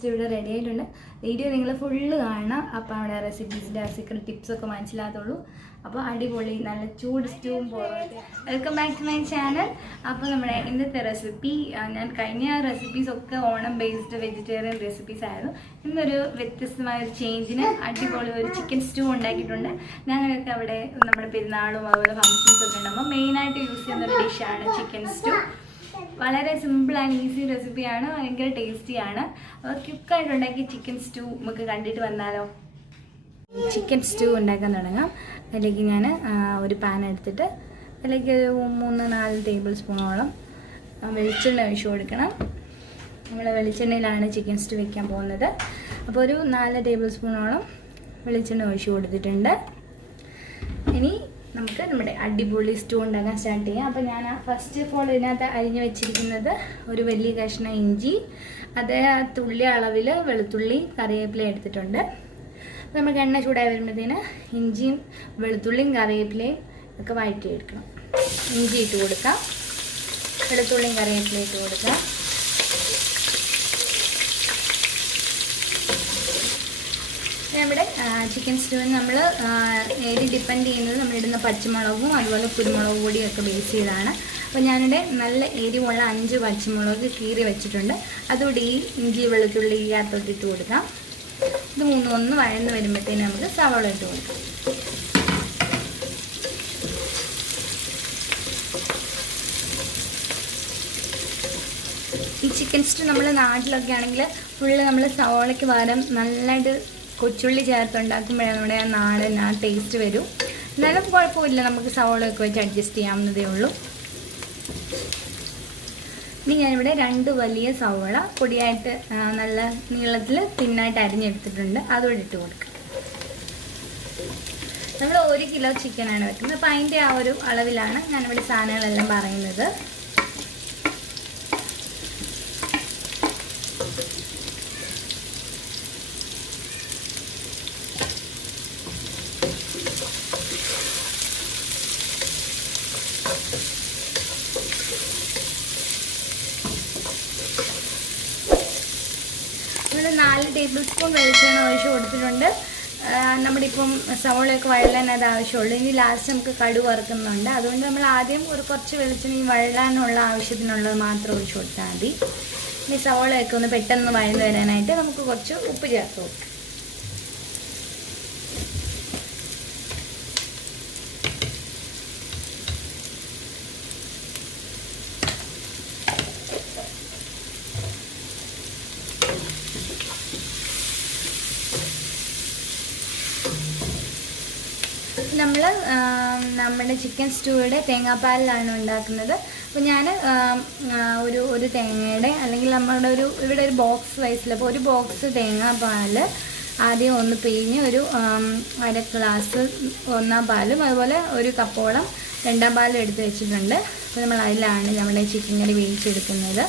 Stew ഇവിടെ ready ആയിട്ടുണ്ട്. Video നിങ്ങൾ ഫുള്ള് കാണാം. അപ്പോൾ അവിടെ റെസിപ്പീസിൻ്റെ സീക്രട്ട് ടിപ്സൊക്കെ മനസ്സിലാകത്തുള്ളൂ. അപ്പോൾ അടിപൊളി നല്ല ചൂട് സ്റ്റൂവും പോകാതെ. Welcome back to my channel. അപ്പോൾ നമ്മുടെ ഇന്നത്തെ റെസിപ്പി, ഞാൻ കഴിഞ്ഞ റെസിപ്പീസൊക്കെ ഓണം ബേസ്ഡ് വെജിറ്റേറിയൻ റെസിപ്പീസ് ആയിരുന്നു. ഇന്നൊരു വ്യത്യസ്തമായ ഒരു ചേഞ്ചിന് അടിപൊളി ഒരു ചിക്കൻ സ്റ്റൂ ഉണ്ടാക്കിയിട്ടുണ്ട്. ഞങ്ങൾക്ക് അവിടെ നമ്മുടെ പെരുന്നാളും അതുപോലെ ഫങ്ഷൻസ് ഒക്കെ ഉണ്ടാകുമ്പോൾ മെയിനായിട്ട് യൂസ് ചെയ്യുന്നൊരു ഡിഷാണ് ചിക്കൻ സ്റ്റൂ. വളരെ സിമ്പിൾ ആൻഡ് ഈസി റെസിപ്പിയാണ്, ഭയങ്കര ടേസ്റ്റിയാണ്. ക്വിക്കായിട്ട് ഉണ്ടാക്കിയ ചിക്കൻ സ്റ്റൂ നമുക്ക് കണ്ടിട്ട് വന്നാലോ. ചിക്കൻ സ്റ്റൂ ഉണ്ടാക്കാൻ തുടങ്ങാം. അതിലേക്ക് ഞാൻ ഒരു പാൻ എടുത്തിട്ട് അതിലേക്ക് ഒരു 3-4 ടേബിൾ സ്പൂണോളം വെളിച്ചെണ്ണ ഒഴിച്ചു കൊടുക്കണം. നമ്മൾ വെളിച്ചെണ്ണയിലാണ് ചിക്കൻ സ്റ്റൂ വയ്ക്കാൻ പോകുന്നത്. അപ്പോൾ ഒരു 4 ടേബിൾ സ്പൂണോളം വെളിച്ചെണ്ണ ഒഴിച്ചു കൊടുത്തിട്ടുണ്ട്. ഇനി നമുക്ക് നമ്മുടെ അടിപൊളി സ്റ്റൂ ഉണ്ടാക്കാൻ സ്റ്റാർട്ട് ചെയ്യാം. അപ്പോൾ ഞാൻ ഫസ്റ്റ് ഓഫ് ഓൾ ഇതിനകത്ത് അരിഞ്ഞ് വെച്ചിരിക്കുന്നത് ഒരു വലിയ കഷ്ണം ഇഞ്ചി, അത് തുള്ളി അളവിൽ വെളുത്തുള്ളി, കറിവേപ്പില എടുത്തിട്ടുണ്ട്. അപ്പോൾ നമുക്ക് എണ്ണ ചൂടായി വരുമ്പോഴത്തേന് ഇഞ്ചിയും വെളുത്തുള്ളിയും കറിവേപ്പിലയും ഒക്കെ വഴറ്റിയെടുക്കണം. ഇഞ്ചി ഇട്ട് കൊടുക്കാം, വെളുത്തുള്ളിയും കറിവേപ്പിലയും ഇട്ട് കൊടുക്കാം. നമ്മുടെ ചിക്കൻ സ്റ്റൂവിന് നമ്മൾ ഏരി ഡിപ്പെൻഡ് ചെയ്യുന്നത് നമ്മളിടുന്ന പച്ചമുളകും അതുപോലെ കുരുമുളക് പൊടിയൊക്കെ ബേസ് ചെയ്താണ്. അപ്പോൾ ഞാനിവിടെ നല്ല എരിവുള്ള 5 പച്ചമുളക് കീറി വെച്ചിട്ടുണ്ട്. അതുകൂടി ഈ ഇഞ്ചി വെളുത്തുള്ളി അകത്തോട്ട് ഇട്ട് കൊടുക്കാം. ഇത് ഒന്ന് വഴന്ന് വരുമ്പോഴത്തേന് നമുക്ക് സവാള ഇട്ട് കൊടുക്കാം. ഈ ചിക്കൻ സ്റ്റൂ നമ്മൾ നാട്ടിലൊക്കെ ആണെങ്കിൽ ഫുള്ള് നമ്മൾ സവാളയ്ക്ക് പകരം നല്ലതായിട്ട് കൊച്ചുള്ളി ചേർത്തുണ്ടാക്കുമ്പോഴാണ് നമ്മുടെ ആ നാടൻ ആ ടേസ്റ്റ് വരും. എന്നാലും കുഴപ്പമില്ല, നമുക്ക് സവാളയൊക്കെ വെച്ച് അഡ്ജസ്റ്റ് ചെയ്യാവുന്നതേ ഉള്ളൂ. ഇനി ഞാനിവിടെ 2 വലിയ സവാള പൊടിയായിട്ട് നല്ല നീളത്തിൽ തിന്നായിട്ട് അരിഞ്ഞെടുത്തിട്ടുണ്ട്. അതോടെ ഇട്ട് കൊടുക്കാം. നമ്മൾ 1 കിലോ ചിക്കനാണ് വെക്കുന്നത്. അപ്പോൾ അതിൻ്റെ ആ ഒരു അളവിലാണ് ഞാനിവിടെ സാധനങ്ങളെല്ലാം പറയുന്നത്. നമ്മൾ 4 ടേബിൾ സ്പൂൺ വെളിച്ചെണ്ണ ഒഴിച്ച് കൊടുത്തിട്ടുണ്ട്. നമ്മുടെ ഇപ്പം സവോളയൊക്കെ വഴലാൻ അത് ആവശ്യമുള്ളൂ. ഇനി ലാസ്റ്റ് നമുക്ക് കടുക് വറുക്കുന്നുണ്ട്. അതുകൊണ്ട് നമ്മൾ ആദ്യം കുറച്ച് വെളിച്ചെണ്ണ വഴലാനുള്ള ആവശ്യത്തിനുള്ളത് മാത്രം ഒഴിച്ച് കൊടുത്താൽ മതി. ഇനി സവോളയൊക്കെ ഒന്ന് പെട്ടെന്ന് വഴന്ന് വരാനായിട്ട് നമുക്ക് കുറച്ച് ഉപ്പ് ചേർത്ത് കൊടുക്കാം. നമ്മൾ നമ്മുടെ ചിക്കൻ സ്റ്റൂയുടെ തേങ്ങാപ്പാലിലാണ് ഉണ്ടാക്കുന്നത്. അപ്പോൾ ഞാൻ ഒരു തേങ്ങയുടെ അല്ലെങ്കിൽ നമ്മുടെ ഇവിടെ ഒരു ബോക്സ് വൈസിൽ, അപ്പോൾ ഒരു ബോക്സ് തേങ്ങാപ്പാൽ ആദ്യം ഒന്ന് പിഴിഞ്ഞ് ഒരു 1/2 ഗ്ലാസ് 1-ാം പാലും അതുപോലെ 1 കപ്പോളം 2-ാം പാലും എടുത്ത് വെച്ചിട്ടുണ്ട്. അപ്പോൾ നമ്മൾ അതിലാണ് നമ്മുടെ ചിക്കൻ കറി വേവിച്ചെടുക്കുന്നത്.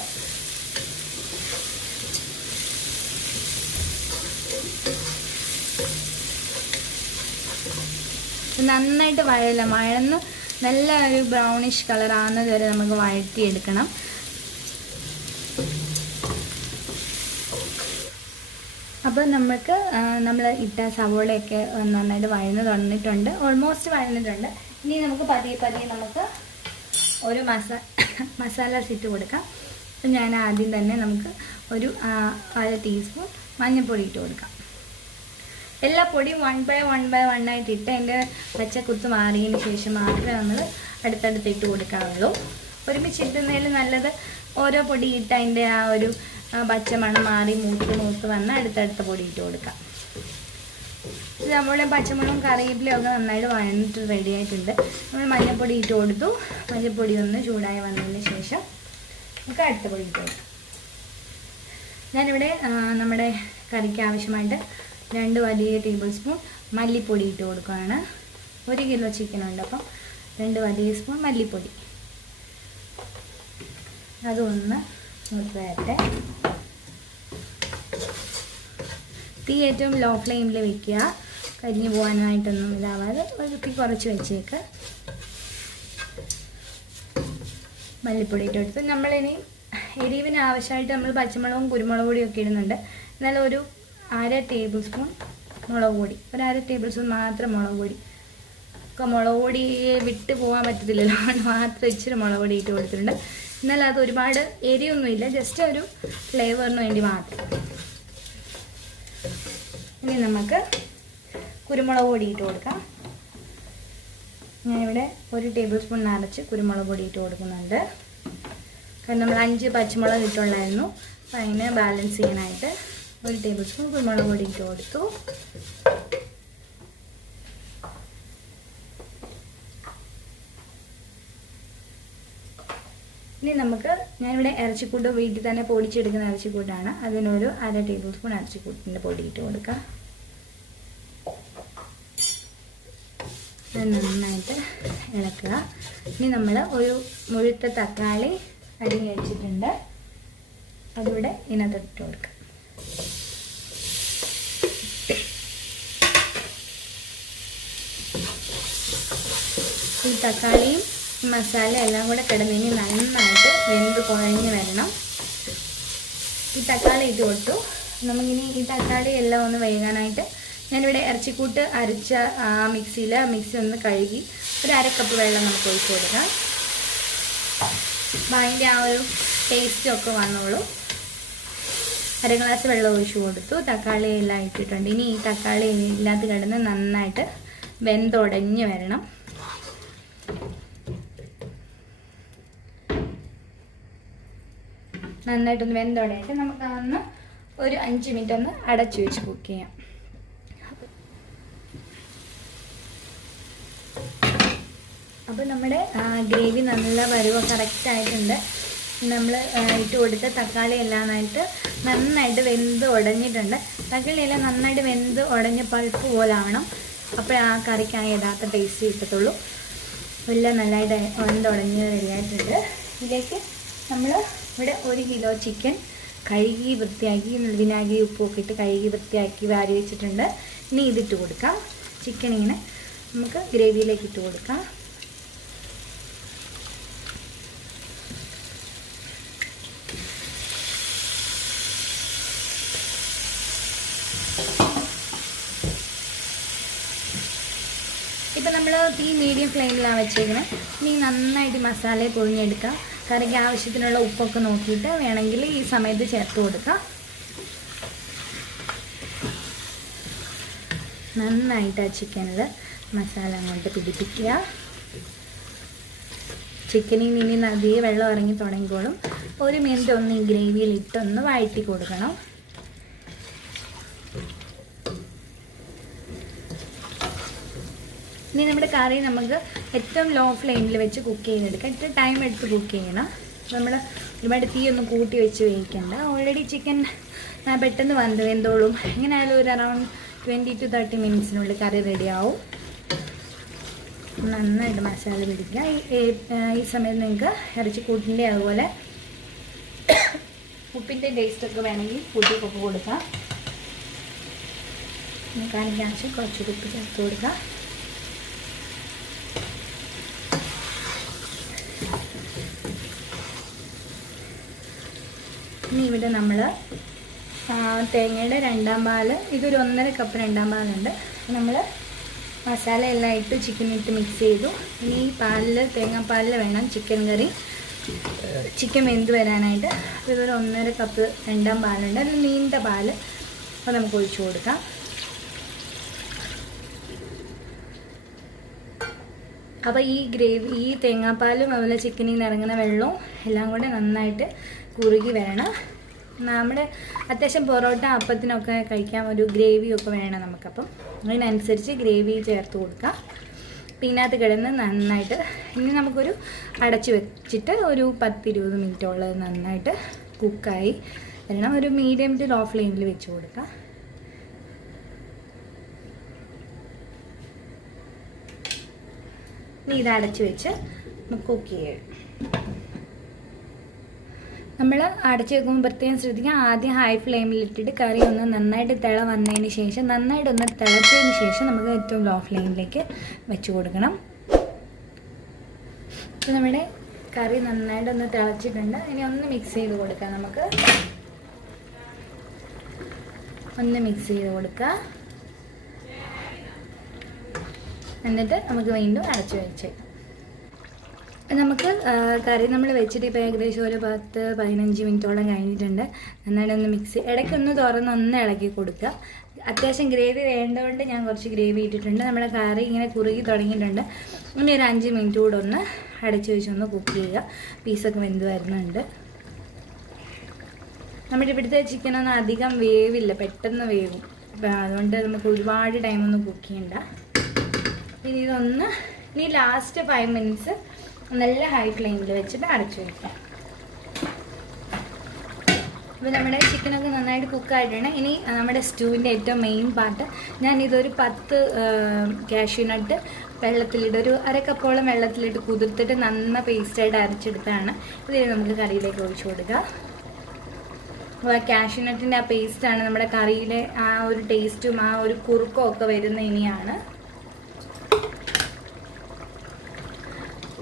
നന്നായിട്ട് വഴന്ന് നല്ല ഒരു ബ്രൗണിഷ് കളർ ആകുന്നത് വരെ നമുക്ക് വഴറ്റിയെടുക്കണം. അപ്പോൾ നമുക്ക് നമ്മൾ ഇട്ട സവോളയൊക്കെ നന്നായിട്ട് വഴന്ന് തുടങ്ങിയിട്ടുണ്ട്, ഓൾമോസ്റ്റ് വഴന്നിട്ടുണ്ട്. ഇനി നമുക്ക് പതിയെ നമുക്ക് ഒരു മസാലാസ് ഇട്ട് കൊടുക്കാം. അപ്പോൾ ഞാൻ ആദ്യം തന്നെ നമുക്ക് ഒരു 1/2 ടീസ്പൂൺ മഞ്ഞൾപ്പൊടി ഇട്ട് കൊടുക്കാം. എല്ലാ പൊടിയും 1 by 1 ആയിട്ട് ഇട്ട് അതിൻ്റെ പച്ചക്കുത്ത് മാറിയതിന് ശേഷം മാത്രമേ നമ്മൾ അടുത്തടുത്ത് ഇട്ട് കൊടുക്കാവുള്ളൂ. ഒരുമിച്ച് ഇട്ടുന്നതിൽ നല്ലത് ഓരോ പൊടി ഇട്ട് അതിൻ്റെ ആ ഒരു പച്ചമണം മാറി മൂത്ത് വന്ന് അടുത്തടുത്ത പൊടി ഇട്ട് കൊടുക്കാം. ഇത് നമ്മുടെ പച്ചമുളകും കറിവേപ്പിലയും ഒക്കെ നന്നായിട്ട് വഴന്നിട്ട് റെഡി ആയിട്ടുണ്ട്. നമ്മൾ മഞ്ഞൾപ്പൊടി ഇട്ട് കൊടുത്തു. മഞ്ഞൾപ്പൊടി ഒന്ന് ചൂടായി വന്നതിന് ശേഷം നമുക്ക് അടുത്ത പൊടി ഇട്ട് കൊടുക്കാം. ഞാനിവിടെ നമ്മുടെ കറിക്ക് ആവശ്യമായിട്ട് 2 വലിയ ടേബിൾ സ്പൂൺ മല്ലിപ്പൊടി ഇട്ട് കൊടുക്കുകയാണ്. 1 കിലോ ചിക്കൻ ഉണ്ട്, അപ്പം 2 വലിയ സ്പൂൺ മല്ലിപ്പൊടി. അതൊന്ന് മൂത്ത് വരട്ടെ. തീ ഏറ്റവും ലോ ഫ്ലെയിമിൽ വെക്കുക, കരിഞ്ഞു പോകാനായിട്ടൊന്നും ഇതാവാതെ കുറച്ച് വെച്ചേക്ക്. മല്ലിപ്പൊടി ഇട്ട് കൊടുത്ത് നമ്മളിനി എരിവിന് ആവശ്യമായിട്ട് നമ്മൾ പച്ചമുളകും കുരുമുളക് പൊടിയും ഒക്കെ ഇടുന്നുണ്ട്. എന്നാലും ഒരു 1/2 ടേബിൾ സ്പൂൺ മുളക് പൊടി, ഒരു 1/2 ടേബിൾ സ്പൂൺ മാത്രം മുളക് പൊടി. ഒക്കെ മുളക് പൊടി വിട്ട് പോകാൻ പറ്റത്തില്ലല്ലോ, അതുകൊണ്ട് മാത്രം ഇച്ചിരി മുളക് പൊടി ഇട്ട് കൊടുത്തിട്ടുണ്ട്. എന്നാൽ അത് ഒരുപാട് എരിയൊന്നുമില്ല, ജസ്റ്റ് ഒരു ഫ്ലേവറിന് വേണ്ടി മാത്രം. ഇനി നമുക്ക് കുരുമുളക് പൊടി ഇട്ട് കൊടുക്കാം. ഞാനിവിടെ 1 ടേബിൾ സ്പൂൺ നിറച്ച് കുരുമുളക് പൊടി ഇട്ട് കൊടുക്കുന്നുണ്ട്. കാരണം നമ്മൾ 5 പച്ചമുളക് ഇട്ടുള്ളായിരുന്നു, അപ്പം അതിനെ ബാലൻസ് ചെയ്യാനായിട്ട് 1 ടേബിൾ സ്പൂൺ കുരുമുളക് പൊടി ഇട്ട് കൊടുത്തു. ഇനി നമുക്ക്, ഞാനിവിടെ ഇറച്ചിക്കൂട്ട് വീട്ടിൽ തന്നെ പൊടിച്ചെടുക്കുന്ന ഇറച്ചിക്കൂട്ടാണ്, അതിനൊരു 1/2 ടേബിൾ സ്പൂൺ ഇറച്ചിക്കൂട്ടിൻ്റെ പൊടി ഇട്ട് കൊടുക്കാം. നന്നായിട്ട് ഇളക്കുക. ഇനി നമ്മൾ ഒരു മുഴുത്ത തക്കാളി അരിഞ്ഞ് വെച്ചിട്ടുണ്ട്, അതിവിടെ ഇതിനകത്ത് ഇട്ട് കൊടുക്കുക. ഈ തക്കാളിയും മസാല എല്ലാം കൂടെ കിടന്നിനി നന്നായിട്ട് വെന്ത് കുഴഞ്ഞ് വരണം. ഈ തക്കാളി ഇട്ട് കൊടുത്തു. നമുക്കിനി ഈ തക്കാളി എല്ലാം ഒന്ന് വേകാനായിട്ട് ഞാനിവിടെ ഇറച്ചിക്കൂട്ട് അരച്ച മിക്സി ഒന്ന് കഴുകി ഒരു 1/2 കപ്പ് വെള്ളം നമുക്ക് ഒഴിച്ച് കൊടുക്കാം. അപ്പം അതിൻ്റെ ആ ഒരു ടേസ്റ്റൊക്കെ വന്നോളൂ. 1/2 ഗ്ലാസ് വെള്ളം ഒഴിച്ച് കൊടുത്തു. തക്കാളി എല്ലാം ഇട്ടിട്ടുണ്ട്. ഇനി ഈ തക്കാളി ഇല്ലാത്ത കിടന്ന് നന്നായിട്ട് വെന്തുടഞ്ഞ് വരണം. നന്നായിട്ടൊന്ന് വെന്തുടങ്ങിയിട്ട് നമുക്ക് അതൊന്ന് ഒരു 5 മിനിറ്റ് ഒന്ന് അടച്ചു വെച്ച് കുക്ക് ചെയ്യാം. അപ്പോൾ നമ്മുടെ ഗ്രേവി നല്ല വരവ് കറക്റ്റായിട്ടുണ്ട്. നമ്മൾ ഇട്ട് കൊടുത്ത തക്കാളി എല്ലാം നന്നായിട്ട് വെന്ത് ഉടഞ്ഞിട്ടുണ്ട്. തക്കാളി എല്ലാം നന്നായിട്ട് വെന്ത് ഉടഞ്ഞ പൾപ്പ് പോലെ ആവണം. അപ്പോൾ ആ കറിക്ക് ആ യഥാർത്ഥ ടേസ്റ്റ് കിട്ടത്തുള്ളൂ. എല്ലാം നല്ലതായിട്ട് വെന്തുടഞ്ഞ് റെഡിയായിട്ടുണ്ട്. ഇതിലേക്ക് നമ്മൾ ഇവിടെ 1 കിലോ ചിക്കൻ കഴുകി വൃത്തിയാക്കി വിനാഗിരി ഉപ്പൊക്കെ ഇട്ട് കഴുകി വൃത്തിയാക്കി വാരി വെച്ചിട്ടുണ്ട്. ഇനി ഇതിട്ട് കൊടുക്കാം. ചിക്കൻ ഇങ്ങനെ നമുക്ക് ഗ്രേവിയിലേക്ക് ഇട്ട് കൊടുക്കാം. ഇപ്പം നമ്മൾ തീ മീഡിയം ഫ്ലെയിമിലാണ് വെച്ചേക്കുന്നത്. ഇനി നന്നായിട്ട് മസാലയെ പൊഴിഞ്ഞെടുക്കാം. കറിക്ക് ആവശ്യത്തിനുള്ള ഉപ്പൊക്കെ നോക്കിയിട്ട് വേണമെങ്കിൽ ഈ സമയത്ത് ചേർത്ത് കൊടുക്കാം. നന്നായിട്ട് ആ ചിക്കനിൽ മസാല അങ്ങോട്ട് പിടിപ്പിക്കുക. ചിക്കനിൽ ഇനി നദിയെ വെള്ളം ഇറങ്ങി തുടങ്ങിക്കോളും. 1 മിനിറ്റ് ഒന്ന് ഈ ഗ്രേവിയിൽ ഇട്ടൊന്ന് വഴറ്റി കൊടുക്കണം. ഇനി നമ്മുടെ കറി നമുക്ക് ഏറ്റവും ലോ ഫ്ലെയിമിൽ വെച്ച് കുക്ക് ചെയ്തെടുക്കാം. ഏറ്റവും ടൈം എടുത്ത് കുക്ക് ചെയ്യണം. നമ്മൾ ഒരുപാട് തീയൊന്നും കൂട്ടി വെച്ച് വേവിക്കണ്ട. ഓൾറെഡി ചിക്കൻ പെട്ടെന്ന് വെന്തോളും. എങ്ങനെയായാലും ഒരു അറൗണ്ട് 20 to 30 മിനിറ്റ്സിനുള്ളിൽ കറി റെഡിയാവും. നന്നായിട്ട് മസാല പിടിക്കുക. ഈ സമയത്ത് നിങ്ങൾക്ക് ഇറച്ചിക്കൂട്ടിൻ്റെ അതുപോലെ ഉപ്പിൻ്റെ ടേസ്റ്റൊക്കെ വേണമെങ്കിൽ കൂട്ടിക്കൊക്കെ കൊടുക്കാം. കാണിക്കാൻ ആവശ്യം കുറച്ച് ഉപ്പ് ചേർത്ത് കൊടുക്കാം. ഇനി ഇവിടെ നമ്മൾ തേങ്ങയുടെ 2ാം പാല്, ഇതൊരു 1.5 കപ്പ് 2ാം പാലുണ്ട്. നമ്മൾ മസാല എല്ലാം ഇട്ട് ചിക്കനിട്ട് മിക്സ് ചെയ്തു. ഇനി ഈ തേങ്ങാപ്പാലിൽ വേണം ചിക്കൻ വെന്ത് വരാനായിട്ട്. അപ്പോൾ ഇതൊരു 1.5 കപ്പ് 2ാം പാലുണ്ട്. അത് നീണ്ട പാല്. അപ്പോൾ നമുക്ക് ഒഴിച്ചു കൊടുക്കാം. അപ്പോൾ ഈ തേങ്ങാപ്പാലും അതുപോലെ ചിക്കനിൽ നിന്ന് ഇറങ്ങുന്ന വെള്ളവും എല്ലാം കൂടെ നന്നായിട്ട് കുറുകി വരണം. നമ്മുടെ അത്യാവശ്യം പൊറോട്ട അപ്പത്തിനൊക്കെ കഴിക്കാൻ ഒരു ഗ്രേവിയൊക്കെ വേണം നമുക്കപ്പം. അതിനനുസരിച്ച് ഗ്രേവി ചേർത്ത് കൊടുക്കാം. ഇതിനകത്ത് കിടന്ന് നന്നായിട്ട് ഇനി നമുക്കൊരു അടച്ച് വെച്ചിട്ട് ഒരു 10-20 മിനിറ്റോളം നന്നായിട്ട് കുക്കായി വരണം. ഒരു മീഡിയം ടു ലോ ഫ്ലെയിമിൽ വെച്ച് കൊടുക്കാം. ഇനി ഇത് അടച്ച് വെച്ച് നമുക്ക് കുക്ക് ചെയ്യാം. നമ്മൾ അടച്ച് വെക്കുമ്പോൾ പ്രത്യേകം ശ്രദ്ധിക്കുക. ആദ്യം ഹൈ ഫ്ലെയിമിൽ ഇട്ടിട്ട് കറി ഒന്ന് നന്നായിട്ട് വന്നതിന് ശേഷം നന്നായിട്ടൊന്ന് തിളച്ചതിന് ശേഷം നമുക്ക് ഏറ്റവും ലോ ഫ്ലെയിമിലേക്ക് വെച്ച് കൊടുക്കണം. അപ്പോൾ നമ്മുടെ കറി നന്നായിട്ടൊന്ന് തിളച്ചിട്ടുണ്ട്. ഇനി ഒന്ന് മിക്സ് ചെയ്ത് കൊടുക്കാം നമുക്ക്. ഒന്ന് മിക്സ് ചെയ്ത് കൊടുക്കുക. എന്നിട്ട് നമുക്ക് വീണ്ടും അടച്ചു വെച്ച് നമുക്ക് കറി നമ്മൾ വെച്ചിട്ട് ഇപ്പോൾ ഏകദേശം ഒരു 10-15 മിനിറ്റോളം കഴിഞ്ഞിട്ടുണ്ട്. നന്നായിട്ട് ഒന്ന് മിക്സ് ഇടയ്ക്കൊന്ന് തുറന്നൊന്ന് ഇളക്കി കൊടുക്കുക. അത്യാവശ്യം ഗ്രേവി വേണ്ടതുകൊണ്ട് ഞാൻ കുറച്ച് ഗ്രേവി ഇട്ടിട്ടുണ്ട്. നമ്മുടെ കറി ഇങ്ങനെ കുറുകി തുടങ്ങിയിട്ടുണ്ട്. ഇനി ഒരു 5 മിനിറ്റ് കൂടെ ഒന്ന് അടച്ചു വെച്ചൊന്ന് കുക്ക് ചെയ്യുക. പീസൊക്കെ വെന്ത് വരുന്നുണ്ട്. നമ്മുടെ ഇവിടുത്തെ ചിക്കനൊന്നും അധികം വേവില്ല, പെട്ടെന്ന് വേവും. അതുകൊണ്ട് നമുക്ക് ഒരുപാട് ടൈമൊന്നും കുക്ക് ചെയ്യണ്ട. ഇനി ലാസ്റ്റ് 5 മിനിറ്റ്സ് നല്ല ഹൈ ഫ്ലെയിമിൽ വെച്ചിട്ട് അടച്ചു വയ്ക്കാം. അപ്പോൾ നമ്മുടെ ചിക്കനൊക്കെ നന്നായിട്ട് കുക്കായിട്ടുണ്ട്. ഇനി നമ്മുടെ സ്റ്റൂവിൻ്റെ ഏറ്റവും മെയിൻ പാർട്ട്, ഞാനിതൊരു 10 കാഷ്യൂ നട്ട് വെള്ളത്തിലിട്ട് ഒരു 1/2 കപ്പോളം വെള്ളത്തിലിട്ട് കുതിർത്തിട്ട് നന്ന പേസ്റ്റായിട്ട് അരച്ചെടുത്താണ്. ഇതിൽ നമുക്ക് കറിയിലേക്ക് ഒഴിച്ചു കൊടുക്കുക. അപ്പോൾ ആ കാഷ്യൂ നട്ടിൻ്റെ ആ പേസ്റ്റാണ് നമ്മുടെ കറിയിലെ ആ ഒരു ടേസ്റ്റും ആ ഒരു കുറുക്കും ഒക്കെ വരുന്ന ഇനിയാണ്.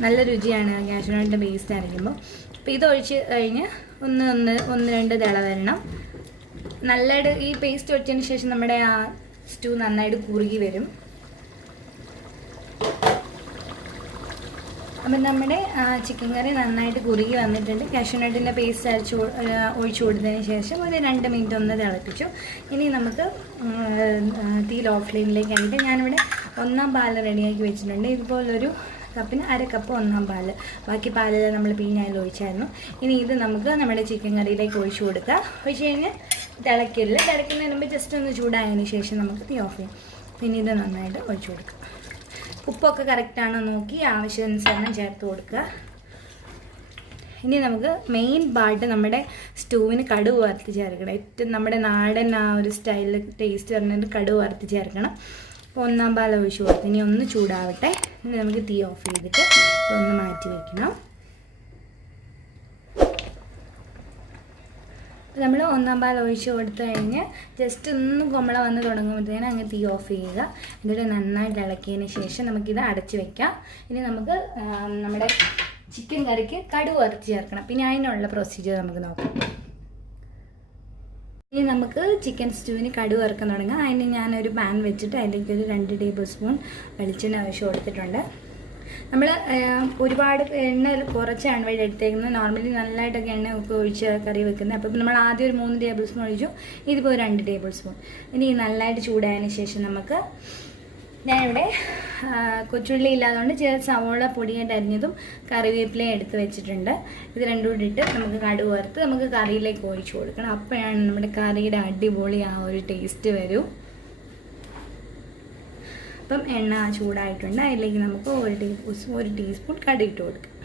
നല്ല രുചിയാണ് കാഷ്യൂ നട്ടിൻ്റെ പേസ്റ്റ് അരയ്ക്കുമ്പോൾ. അപ്പോൾ ഇതൊഴിച്ച് കഴിഞ്ഞ് ഒന്ന് രണ്ട് തിള വരണം. നല്ലതായിട്ട് ഈ പേസ്റ്റ് ഒഴിച്ചതിന് ശേഷം നമ്മുടെ ആ സ്റ്റൂ നന്നായിട്ട് കുറുകി വരും. അപ്പം നമ്മുടെ ചിക്കൻ കറി നന്നായിട്ട് കുറുകി വന്നിട്ടുണ്ട്. കാഷ്യൂ നട്ടിൻ്റെ പേസ്റ്റ് ഒഴിച്ചു കൊടുത്തതിന് ശേഷം ഒരു 2 മിനിറ്റ് ഒന്ന് തിളപ്പിച്ചു. ഇനി നമുക്ക് തീ ലോ ഫ്ലെയിമിലേക്ക് ആയിട്ട് ഞാനിവിടെ 1 പാൽ റെഡിയാക്കി വെച്ചിട്ടുണ്ട്. ഇതുപോലൊരു കപ്പിന് 1/2 കപ്പ് 1 പാൽ. ബാക്കി പാലിൽ നമ്മൾ പിന്നെ അതിൽ ഒഴിച്ചായിരുന്നു. ഇനി ഇത് നമുക്ക് നമ്മുടെ ചിക്കൻ കറിയിലേക്ക് ഒഴിച്ചു കൊടുക്കുക. ഒഴിച്ച് കഴിഞ്ഞ് തിളയ്ക്കുന്നതിന് മുമ്പ് ജസ്റ്റ് ഒന്ന് ചൂടായതിന് ശേഷം നമുക്ക് തീ ഓഫ് ചെയ്യാം. പിന്നെ ഇത് നന്നായിട്ട് ഒഴിച്ചു കൊടുക്കുക. ഉപ്പൊക്കെ കറക്റ്റാണോ നോക്കി ആവശ്യാനുസരണം ചേർത്ത് കൊടുക്കുക. ഇനി നമുക്ക് മെയിൻ പാർട്ട് നമ്മുടെ സ്റ്റൂവിന് കടുക് വറുത്ത് ചേർക്കണം. ഏറ്റവും നമ്മുടെ നാടൻ ആ ഒരു സ്റ്റൈലിൽ ടേസ്റ്റ് പറഞ്ഞിട്ട് കടുക് വറുത്ത് ചേർക്കണം. അപ്പോൾ 1 പാൽ ഒഴിച്ച് കൊടുത്ത് ഇനി ഒന്ന് ചൂടാവട്ടെ. ഇനി നമുക്ക് തീ ഓഫ് ചെയ്തിട്ട് ഒന്ന് മാറ്റി വയ്ക്കണം. നമ്മൾ 1 പാൽ ഒഴിച്ച് കൊടുത്തു കഴിഞ്ഞ് ജസ്റ്റ് ഒന്ന് കുമ്പള വന്ന് തുടങ്ങുമ്പോഴത്തേനും അങ്ങ് തീ ഓഫ് ചെയ്യുക. എന്നിട്ട് നന്നായിട്ട് ഇളക്കിയതിന് ശേഷം നമുക്കിത് അടച്ച് വയ്ക്കാം. ഇനി നമുക്ക് നമ്മുടെ ചിക്കൻ കറിക്ക് കടുക് വറുത്ത് ചേർക്കണം. പിന്നെ അതിനുള്ള പ്രൊസീജിയർ നമുക്ക് നോക്കാം. ഇനി നമുക്ക് ചിക്കൻ സ്റ്റൂവിന് കടുക് വറുക്കാൻ തുടങ്ങാം. അതിന് ഞാനൊരു പാൻ വെച്ചിട്ട് അതിലേക്ക് ഒരു 2 ടേബിൾ സ്പൂൺ വെളിച്ചെണ്ണ ഒഴിച്ച് കൊടുത്തിട്ടുണ്ട്. നമ്മൾ ഒരുപാട് എണ്ണ കുറച്ചാണ് ഇവിടെ എടുത്തേക്കുന്നത്. നോർമലി നല്ലതായിട്ടൊക്കെ എണ്ണ ഒക്കെ ഒഴിച്ച് കറി വെക്കുന്നത്. അപ്പോൾ നമ്മൾ ആദ്യം ഒരു 3 ടേബിൾ സ്പൂൺ ഒഴിച്ചു. ഇതിപ്പോൾ 2 ടേബിൾ സ്പൂൺ. ഇനി നല്ലതായിട്ട് ചൂടായതിന് ശേഷം നമുക്ക് ഞാനിവിടെ കൊച്ചുള്ളി ഇല്ലാത്തതുകൊണ്ട് ചെറിയ സവോള പൊടിയായിട്ട് അരിഞ്ഞതും കറിവേപ്പിലയും എടുത്ത് വെച്ചിട്ടുണ്ട്. ഇത് രണ്ടും കൂടി ഇട്ട് നമുക്ക് കടുക് വറുത്ത് നമുക്ക് കറിയിലേക്ക് ഒഴിച്ചു കൊടുക്കണം. അപ്പോഴാണ് നമ്മുടെ കറിയുടെ അടിപൊളി ആ ഒരു ടേസ്റ്റ് വരും. അപ്പം എണ്ണ ചൂടായിട്ടുണ്ട്. അതിലേക്ക് നമുക്ക് 1 ടീസ്പൂൺ കടുക് ഇട്ട് കൊടുക്കാം.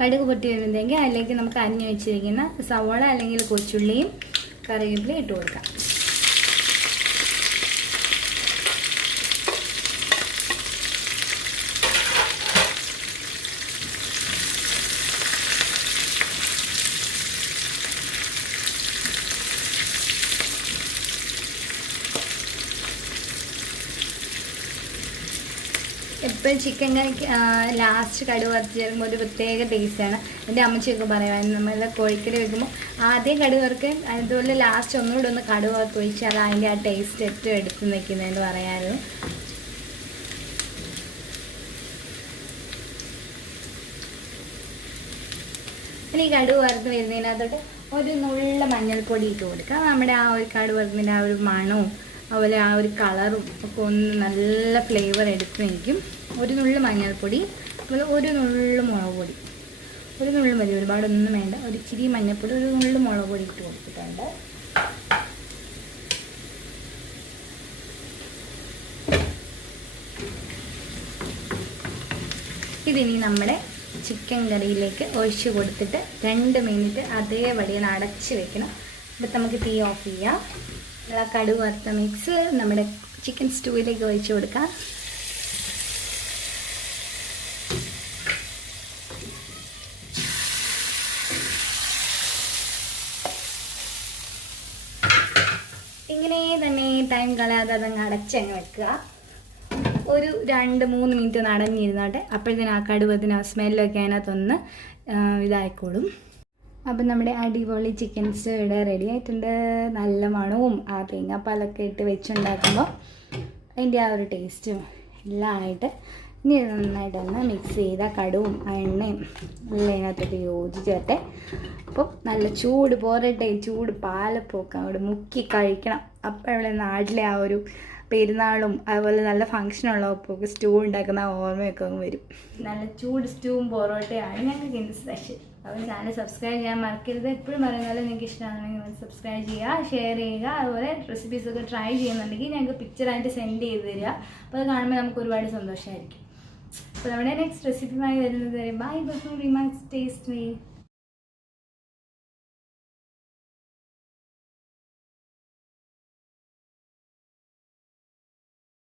കടുക് പൊട്ടി വരുന്നതെങ്കിൽ അതിലേക്ക് നമുക്ക് അരിഞ്ഞു വെച്ചിരിക്കുന്ന സവോള അല്ലെങ്കിൽ കൊച്ചുള്ളിയും കറിവേപ്പിലയും ഇട്ട് കൊടുക്കാം. എപ്പോഴും ചിക്കൻ കറിക്ക് ലാസ്റ്റ് കടുക് വറുത്ത് ചേർക്കുമ്പോൾ ഒരു പ്രത്യേക ടേസ്റ്റാണ്. എൻ്റെ അമ്മച്ചിയൊക്കെ പറയുമായിരുന്നു, നമ്മൾ കോഴിക്കറി വെക്കുമ്പോൾ ആദ്യം കടുക് വറുക്കുകയും അതുപോലെ ലാസ്റ്റ് ഒന്നുകൂടെ ഒന്ന് കടുക് വറുത്ത് ഒഴിച്ചാൽ അതിൻ്റെ ആ ടേസ്റ്റ് ഏറ്റവും എടുത്ത് നിൽക്കുന്നതെന്ന് പറയാമായിരുന്നു. ഇനി ഈ കടുക് വറുത്ത് വരുന്നതിനകത്തോട്ട് ഒരു നുള്ള മഞ്ഞൾപ്പൊടി ഇട്ട് കൊടുക്കുക. നമ്മുടെ ആ ഒരു കടുക് വറുത്തതിൻ്റെ ആ ഒരു മണവും അതുപോലെ ആ ഒരു കളറും ഒക്കെ ഒന്ന് നല്ല ഫ്ലേവർ എടുത്ത് നിൽക്കും. ഒരു നുള്ളു മഞ്ഞൾപ്പൊടി, അതുപോലെ ഒരു നുള്ളു മുളക് പൊടി, ഒരു നുള്ളു മതി, ഒരുപാടൊന്നും വേണ്ട. ഒരു ഇച്ചിരി മഞ്ഞൾപ്പൊടി, ഒരു നുള്ളു മുളക് പൊടി ഇട്ട് കൊടുത്തിട്ടുണ്ട്. ഇതിനി നമ്മുടെ ചിക്കൻ കറിയിലേക്ക് ഒഴിച്ച് കൊടുത്തിട്ട് 2 മിനിറ്റ് അതേപടി ഒന്ന് അടച്ച് വെക്കണം. എന്നിട്ട് നമുക്ക് തീ ഓഫ് ചെയ്യാം. കടുക് വറുത്ത മിക്സ് നമ്മുടെ ചിക്കൻ സ്റ്റൂവിലേക്ക് ഒഴിച്ച് കൊടുക്കാം. ഇങ്ങനെ തന്നെ ടൈം കളയാതെ അതങ്ങ് അടച്ചങ്ങ് വെക്കുക. ഒരു 2-3 മിനിറ്റ് ഒന്ന് അടഞ്ഞിരുന്നോട്ടെ. അപ്പോഴത്തേനും ആ കടുവത്തിന് ആ സ്മെല്ലൊക്കെ അതിനകത്തൊന്ന് ഇതായിക്കോളും. അപ്പം നമ്മുടെ അടിപൊളി ചിക്കൻ സ്റ്റൂ ഇവിടെ റെഡി ആയിട്ടുണ്ട്. നല്ല മണവും ആ തേങ്ങാപ്പാലൊക്കെ ഇട്ട് വെച്ചുണ്ടാക്കുമ്പോൾ അതിൻ്റെ ആ ഒരു ടേസ്റ്റും എല്ലാം ആയിട്ട് ഇനി നന്നായിട്ടൊന്ന് മിക്സ് ചെയ്ത കടുവും ആ എണ്ണയും എല്ലാം ഇതിനകത്തൊക്കെ യോജിച്ചേട്ടെ. അപ്പം നല്ല ചൂട് പോരട്ടെ, ചൂട് പാലപ്പൊക്കെ അവിടെ മുക്കി കഴിക്കണം. അപ്പം ഇവിടെ നാട്ടിലെ ആ ഒരു പെരുന്നാളും അതുപോലെ നല്ല ഫങ്ഷനുള്ളപ്പോൾ സ്റ്റൂ ഉണ്ടാക്കുന്ന ഓർമ്മയൊക്കെ അങ്ങ് വരും. നല്ല ചൂട് സ്റ്റൂവും പൊറോട്ടയാണ് ഞങ്ങൾക്ക് ഇന്ന് സ്പെഷ്യൽ. അപ്പോൾ ചാനൽ സബ്സ്ക്രൈബ് ചെയ്യാൻ മറക്കരുത്. എപ്പോഴും പറയുന്നത് നിങ്ങൾക്ക് ഇഷ്ടമാണെങ്കിൽ സബ്സ്ക്രൈബ് ചെയ്യുക, ഷെയർ ചെയ്യുക. അതുപോലെ റെസിപ്പീസൊക്കെ ട്രൈ ചെയ്യുന്നുണ്ടെങ്കിൽ ഞങ്ങൾക്ക് പിക്ചറായിട്ട് സെൻഡ് ചെയ്ത് തരിക. അപ്പോൾ അത് കാണുമ്പോൾ നമുക്ക് ഒരുപാട് സന്തോഷമായിരിക്കും. അപ്പോൾ നമ്മുടെ നെക്സ്റ്റ് റെസിപ്പിയുമായി വരുന്നത് വരെ ബൈ. Reema taste me.